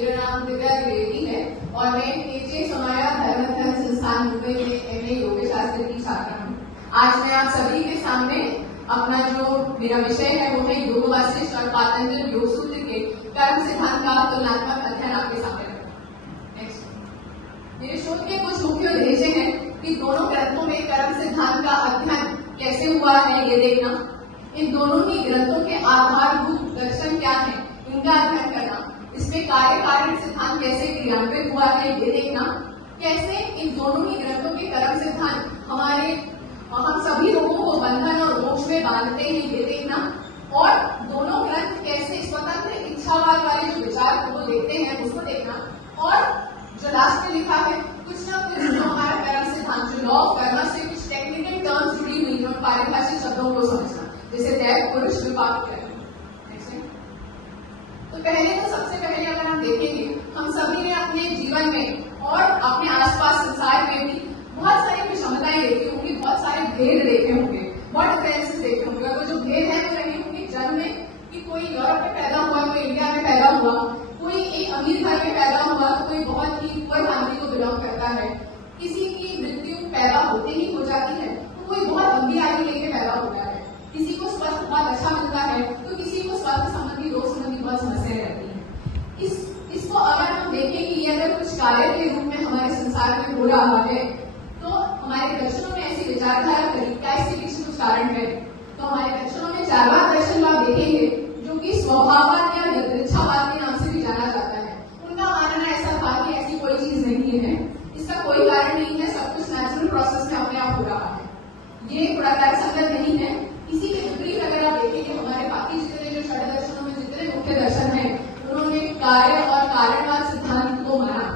मेरा नाम दिव्या द्विवेदी है और मैं केजे समाया धर्म संस्थान मुंबई में MA योग शास्त्र की छात्रा हूँ। आज मैं आप सभी के सामने अपना जो मेरा विषय है वो है योग वासिष्ठ और पातंजल योग सूत्र के कर्म सिद्धांत का तुलनात्मक अध्ययन आपके सामने रखा। मेरे शोध के कुछ मुख्य उद्देश्य हैं कि दोनों ग्रंथों में कर्म सिद्धांत का अध्ययन कैसे हुआ है ये देखना, इन दोनों ही ग्रंथों के आधारभूत दर्शन क्या है इनका अध्ययन करना, इसमें कार्य कारण सिद्धांत कैसे क्रियान्वित हुआ है ये देखना, कैसे इन दोनों ही ग्रंथों के कर्म सिद्धांत हम सभी लोगों को बंधन और मोक्ष में बांधते हैं ये देखना, और दोनों ग्रंथ कैसे स्वतंत्र इच्छावाद वाले जो विचार को देखते हैं उसको देखना, और जो लास्ट में लिखा है कुछ ना कुछ जो हमारा कर्म सिद्धांत जो लॉ ऑफ कर्म से कुछ टेक्निकल टर्म्स जुड़ी हुई और पारिभाषिक शब्दों को समझना, जैसे दैव पुरुष विपाक कर्म। तो सबसे पहले अगर हम देखेंगे, हम सभी ने अपने जीवन में और अपने आसपास संसार में भी बहुत सारी विषमताएं देखी होंगी, बहुत सारे भेद देखे होंगे, बहुत डिफरेंसेस देखे होंगे। वो जो भेद है वो रहे होंगे जन्म में, कि कोई यूरोप में पैदा हुआ, कोई इंडिया में पैदा हुआ, कोई एक अमीर घर में पैदा हुआ, तो कोई बहुत ही पुअर फैमिली को बिलोंग करता है, किसी की मृत्यु पैदा होते ही हो जाती है, तो कोई बहुत लंबी आयु लेके पैदा होता है, किसी को स्वास्थ्य बहुत अच्छा मिलता है, तो किसी को स्वास्थ्य संबंधी रोग संबंधी बहुत समस्याएं रहती है। इसको अगर हम देखें कि ये अगर कुछ कार्य के रूप में हमारे संसार में हो रहा है, तो हमारे दर्शनों में ऐसी विचारधारा करी, क्या इसके पीछे कुछ कारण है? तो हमारे दर्शनों में चारवाक दर्शन आप देखेंगे जो कि स्वभाववाद या यदृच्छावाद के नाम से भी जाना जाता है। उनका मानना ऐसा था कि ऐसी कोई चीज नहीं है, इसका कोई कारण नहीं है, सब कुछ नेचुरल प्रोसेस में अपने आप हो रहा है, ये थोड़ा तर्कसंगत नहीं है। इसी के विपरीत अगर आप देखेंगे हमारे बाकी जितने जो षड दर्शनों में जितने मुख्य दर्शन है उन्होंने कार्य और कारणवाद सिद्धांत को माना।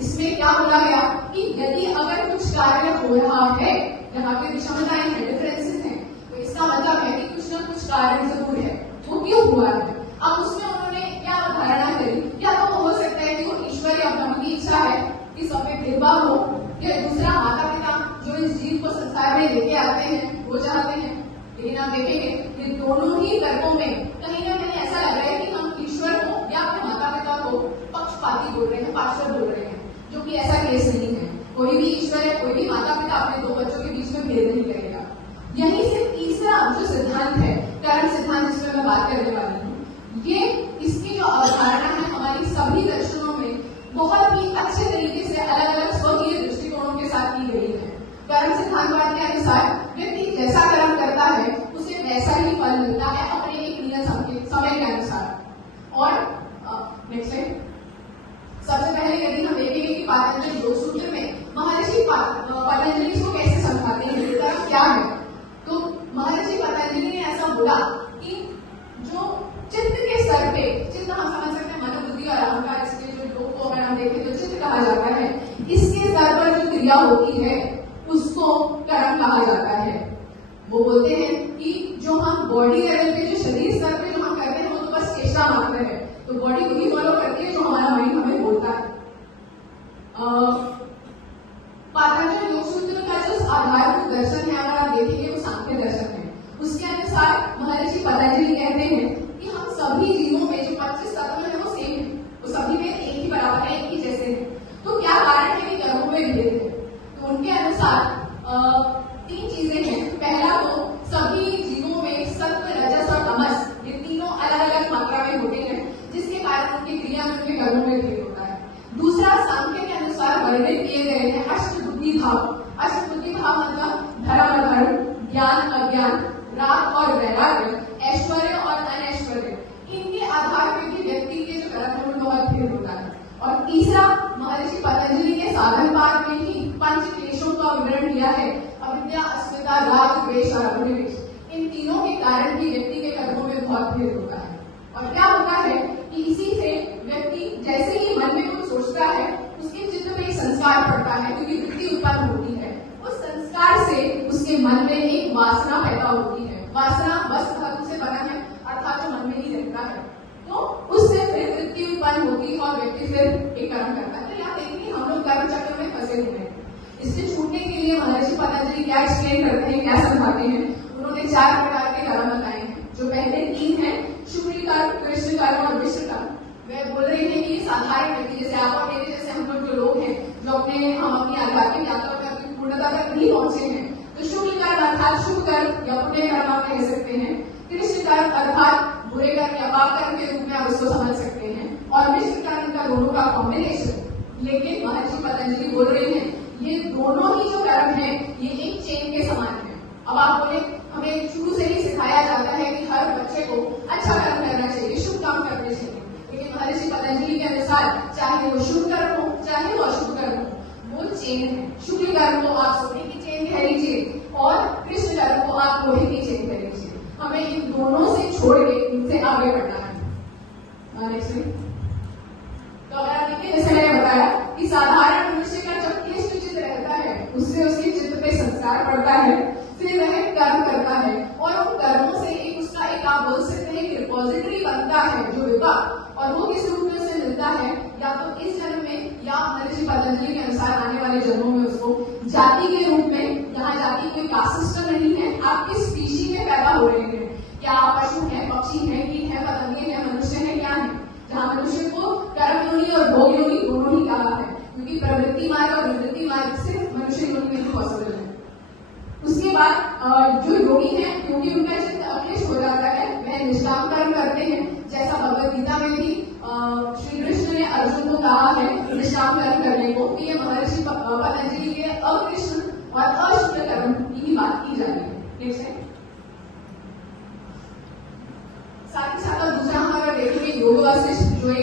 इसमें क्या बोला गया कि यदि अगर कुछ कार्य हो रहा है, यहाँ पे विषमताएं हैं, डिफरेंसेस हैं, तो इसका मतलब है कि कुछ ना कुछ कारण जरूर है, वो क्यों हुआ है। अब उसमें उन्होंने क्या अवधारणा करी, या तो हो सकता है कि वो ईश्वर या ब्रह्म की इच्छा है कि सब में भेदभाव हो, या दूसरा माता पिता जो इस जीव को संसार में लेके आते हैं वो चाहते हैं। लेकिन आप देखेंगे कि दोनों ही तर्कों में कहीं ना कहीं ऐसा लग रहा है कि हम ईश्वर को या अपने माता पिता को पक्षपाती बोल रहे हैं, पार्षद बोल रहे हैं, जो कि ऐसा केस नहीं है। कोई भी ईश्वर है, कोई भी माता पिता अपने दो बच्चों के बीच में भेद नहीं करेगा। यही से तीसरा जो सिद्धांत है कर्म सिद्धांत, जिसमें मैं बात करने वाली हूँ, ये इसकी जो अवधारणा है हमारी सभी दर्शनों में बहुत ही अच्छे तरीके से अलग अलग स्वकीय दृष्टिकोणों के साथ की गई है। कर्म सिद्धांतवाद के अनुसार व्यक्ति जैसा कर्म करता है उसे वैसा ही फल मिलता है अपने एक नियत समय के अनुसार। और नेक्स्ट स्लाइड। सबसे पहले यदि हम देखेंगे कि पातंजल योग सूत्र में महर्षि पतंजलि इसको कैसे समझाते हैं, ये कर्म क्या है, तो महर्षि पतंजलि ने ऐसा बोला कि जो चित्त के स्तर पे, चित्त हम समझ सकते हैं मनोबुद्धि और अहंकार, इसके जो योग को अगर हम देखें तो चित्त कहा जाता है, इसके स्तर पर जो क्रिया होती है उसको कर्म कहा जाता है। वो बोलते हैं कि जो हम बॉडी लेवल पे, जो शरीर स्तर पे जो हम करते हैं वो तो बस चेष्टा मात्र है, तो बॉडी वही फॉलो करती है जो हमारा माइंड हमें बोलता है। पातंजल योग सूत्र का जो आधारभूत दर्शन है अगर आप देखेंगे वो सांख्य दर्शन है। उसके अनुसार महर्षि पतंजलि कहते हैं कि हम सभी जीवों में जो 25 तत्व है वो सेम है, वो सभी में एक ही बराबर है, एक ही जैसे है। तो क्या कारण है कि कर्मों में भेद है? तो उनके अनुसार 3 चीजें हैं। पहला तो सभी जीवों में सत्व, रजस और तमस, ये तीनों अलग अलग मात्रा में होते हैं, जिसके कारण उनकी क्रिया में, उनके कर्मों में भेद होता है। दूसरा, सांख्य के अनुसार वर्णित किए गए हैं अष्टबुद्धि भाव। अष्टबुद्धि भाव मतलब धर्म अधर्म, ज्ञान अज्ञान, राग और वैराग्य, ऐश्वर्य और अनैश्वर्य, इनके आधार पर भी व्यक्ति के जो कर्म है उनमें बहुत भेद होता है। और तीसरा, महर्षि पतंजलि के साधन पाठ में ही 5 क्लेशों का विवरण किया है, अविद्या, अस्मिता, राग, द्वेष और अभिनिवेश। इन तीनों के कारण भी व्यक्ति के कर्मों में बहुत भेद होता है। और क्या होता है कि इसी से व्यक्ति जैसे ही मन में कुछ सोचता है उसके चित्त में एक संस्कार पड़ता है, क्योंकि वृत्ति उत्पन्न होती है, उस संस्कार से उसके मन में एक वासना पैदा होती है। वासना बस धातु से बना है, अर्थात जो मन में ही रहता है, तो उससे फिर वृत्ति उत्पन्न होती है और व्यक्ति फिर एक कर्म करता है। तो यहाँ देखिए हम लोग कर्म चक्र में फंसे हुए हैं। इससे छूटने के लिए महर्षि पतंजलि क्या एक्सप्लेन करते हैं, क्या समझाते हैं? उन्होंने 4 प्रकार के कर्म बताए हैं। जो पहले 3 हैं, शुक्र कर्म, कृष्ण कर्म और विश्व कर्म। वे बोल रहे हैं कि साधारण व्यक्ति जैसे आप और मेरे जैसे हम लोग जो लोग हैं, जो हम अपनी आध्यात्मिक यात्रा में अपनी पूर्णता तक नहीं पहुंचे हैं, तो शुक्ल कर्म अर्थात शुभ कर्म या पुण्य कर्म आप कह सकते हैं, कृष्ण कर्म अर्थात बुरे कर्म या पाप कर्म के रूप में आप उसको समझ सकते हैं, और मिश्र कर्म का दोनों का कॉम्बिनेशन। लेकिन महर्षि पतंजलि बोल रहे हैं ये दोनों ही जो कर्म है ये एक चेन के समान है। अब आप बोले हमें शुरू से ही सिखाया जाता है कि हर बच्चे को अच्छा कर्म करना चाहिए, शुभ काम करने चाहिए, लेकिन महर्षि पतंजलि के अनुसार चाहे वो शुभ कर्म हो चाहे वो अशुभ कर्म हो, वो चेन है। शुक्ल कर्म को आप सोने की चेन कह लीजिए और कृष्ण कर्म को आप लोहे की चेन कह लीजिए। हमें इन दोनों से छोड़ के इनसे आगे बढ़ना है। नेक्स्ट, तो अगर आप देखिए जैसे मैंने बताया कि साधारण मनुष्य का जब क्लिष्ट चित्त रहता है उससे उसके चित्त पे संस्कार पड़ता है, फिर वह कर्म करता है और उन कर्मों से एक आप बोल सकते हैं कि रिपोजिटरी बनता है जो विपाक, और वो किस रूप में उसे मिलता है, या तो इस जन्म में या महर्षि पतंजलि के अनुसार आने वाले जन्मों में उसको जाति के रूप में। यहाँ जाति कोई कास्ट सिस्टम नहीं है, आप किस स्पीशी में पैदा हो रहे हैं, क्या आप पशु हैं, पक्षी हैं, कीट हैं, पतंगे हैं, मनुष्य हैं, क्या है। जहाँ मनुष्य को कर्म योनि और भोग योनि दोनों ही कहा है, क्योंकि प्रवृत्ति मार्ग और निवृत्ति मार्ग सिर्फ मनुष्य योनि में ही पॉसिबल है। उसके बाद जो योगी है, क्योंकि उनका चित्त अक्लेश हो जाता है, वह निष्काम कर्म करते हैं, जैसा भगवद गीता में भी श्री कृष्ण ने अर्जुन को कहा है निष्काम कर्म करने को। ये महर्षि पतंजलि के अकृष्ण और अशुद्ध कर्म की ही बात की जा रही है। नेक्स्ट है, साथ ही साथ दूसरा हम अगर देखेंगे योग वासिष्ठ जो एक